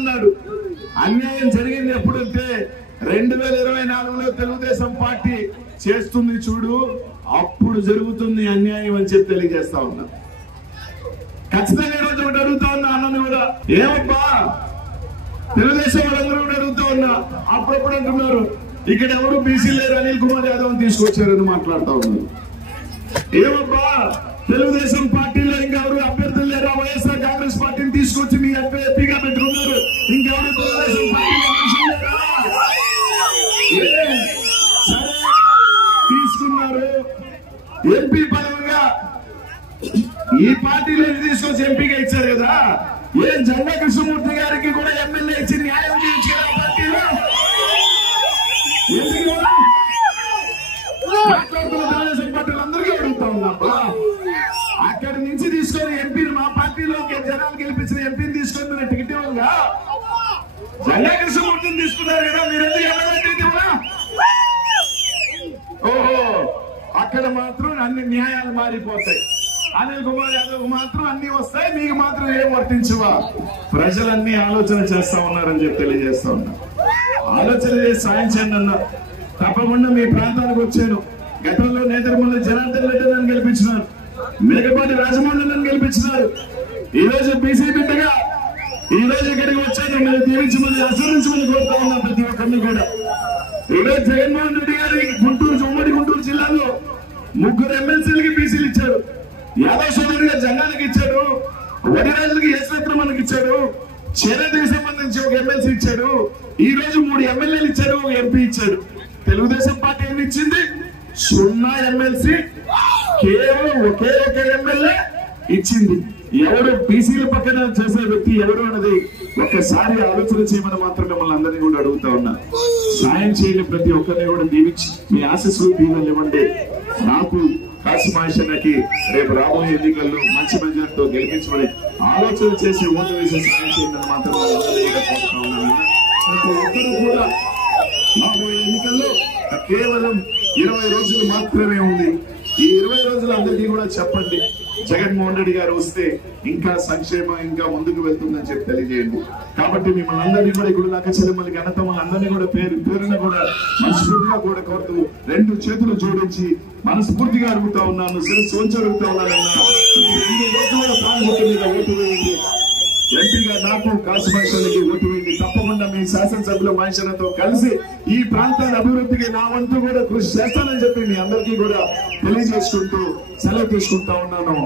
అన్నాడు. అన్యాయం జరిగింది ఎప్పుడంటే 2024లో తెలుగుదేశం పార్టీ చేస్తుంది చూడు, అప్పుడు జరుగుతుంది అన్యాయం అని చెప్పి తెలియజేస్తా ఉన్నా. ఖచ్చితంగా ఈరోజు ఒకటి అడుగుతా ఉన్నా అన్నని కూడా, ఏమబ్బా తెలుగుదేశం వాళ్ళందరూ కూడా అడుగుతా ఉన్నా, అప్పుడప్పుడు అంటున్నారు ఇక్కడ ఎవరు బీసీ లేరు, అనిల్ కుమార్ యాదవ్ తీసుకొచ్చారని మాట్లాడుతా ఉన్నారు. ఏమబ్బా తెలుగుదేశం పార్టీలో ఇంకెవరు అభ్యర్థులు లేరా, వైఎస్ఆర్ కాంగ్రెస్ పార్టీని తీసుకొచ్చి మీ ఎంపీగా పెట్టుకున్నారు, ఇంకెవరు తెలుగుదేశం పార్టీలో తీసుకున్నారు. ఎంపీ పదవిగా ఈ పార్టీలో తీసుకొచ్చి ఎంపీగా ఇచ్చారు కదా, ఏ జంగా కృష్ణమూర్తి గారికి కూడా ఎమ్మెల్యే ఇచ్చి న్యాయం చేయించారు పార్టీలో. తెలుగుదేశం పార్టీలందరికీ అడుగుతా ఉన్నప్పుడు అక్కడి నుంచి తీసుకొని ఎంపీని మా పార్టీలో జనాలు గెలిపించిన ఎంపీని తీసుకొని మీరు టికెట్ ఇవ్వగా జంగా కృష్ణమూర్తిని తీసుకున్నారు కదా, మీరు ఎందుకు ఎమ్మెల్యే? ఓహో, అక్కడ మాత్రం అన్ని న్యాయాలు మారిపోతాయి. అనిల్ కుమార్ యాదవ్ మాత్రం అన్ని వస్తాయి, మీకు మాత్రం ఏం వర్తించవా? ప్రజలన్నీ ఆలోచన చేస్తా ఉన్నారని చెప్పి తెలియజేస్తా ఉన్నా. ఆలోచన చేసి సాయం చేయండి అన్న. తప్పకుండా మీ ప్రాంతానికి వచ్చాను. గతంలో నేతృమల్లి జనార్దన్ రెడ్డి నన్ను గెలిపించినారు, మేకపాటి రాజమౌళి నన్ను గెలిపించినారు. ఈ రోజు బీసీ బిడ్డగా ఈ రోజు ఇక్కడికి వచ్చాను. మీరు దీవించమని ఆశీర్వించమని కోరుతా ఉన్నా ప్రతి ఒక్కరిని కూడా. ఈరోజు జగన్మోహన్ రెడ్డి గారి ఉమ్మడి గుంటూరు జిల్లాలో 3 ఎమ్మెల్సీలకి బీసీలు ఇచ్చారు. యాదవ్ సోదరుడు గారు జంగానికి ఇచ్చాడు, వడిరాజులకి యేసరత్నమ్మకి ఇచ్చాడు, చేనేతకి సంబంధించి ఒక ఎమ్మెల్సీ ఇచ్చాడు. ఈ రోజు 3 ఎమ్మెల్యేలు ఇచ్చాడు, ఒక ఎంపీ ఇచ్చాడు. తెలుగుదేశం పార్టీ ఏమి ఇచ్చింది? 0 ఎమ్మెల్సీ, కేవలం ఒకే ఒక ఎమ్మెల్యే ఇచ్చింది. ఎవరు బీసీల పక్కన చేసే వ్యక్తి ఎవరు అన్నది ఒక్కసారి ఆలోచన చేయమని మాత్రం మిమ్మల్ని అందరినీ కూడా అడుగుతా ఉన్నా. సాయం చేయని ప్రతి ఒక్కరిని కూడా దీవించి మీ ఆశీస్సులు దీవెనలు ఇవ్వండి. నాకు కాశీమాషన్నకి రేపు రాబోయే ఎన్నికల్లో మంచి మెజార్టీతో గెలిపించమని ఆలోచన చేసి ఓటు వేసి సాయం చేయండి మాత్రం కోరుతా ఉన్నాను. ప్రతి ఒక్కరు కూడా రాబోయే ఎన్నికల్లో కేవలం 20 రోజులు మాత్రమే ఉంది. ఈ 20 రోజులు అందరికీ కూడా చెప్పండి, జగన్మోహన్ రెడ్డి గారు వస్తే ఇంకా సంక్షేమం ఇంకా ముందుకు వెళ్తుందని చెప్పి తెలియజేయండి. కాబట్టి మిమ్మల్ని అందరినీ కూడా ఇప్పుడు దాకా చెల్లెమ్మలకి అన్నతమ్మలు అందరినీ కూడా పేరున కూడా మనస్ఫూర్తిగా కూడా కోరుతూ 2 చేతులు జోడించి మనస్ఫూర్తిగా అడుగుతా ఉన్నాను, శిరస్సు వంచి అడుగుతా ఉన్నానన్నా. 2 రోజుల ప్రాణభూతి మీద ఓటు వేయండి. ఎంపీగా నాకు కాశీమాషన్నకి ఓటు వేయండి. తప్పకుండా మీ శాసనసభ్యుల మాషన్నతో కలిసి ఈ ప్రాంతాల అభివృద్ధికి నా వంతు కూడా కృషి చేస్తానని చెప్పి మీ అందరికీ కూడా తెలియజేసుకుంటూ సెలవు తీసుకుంటా ఉన్నాను.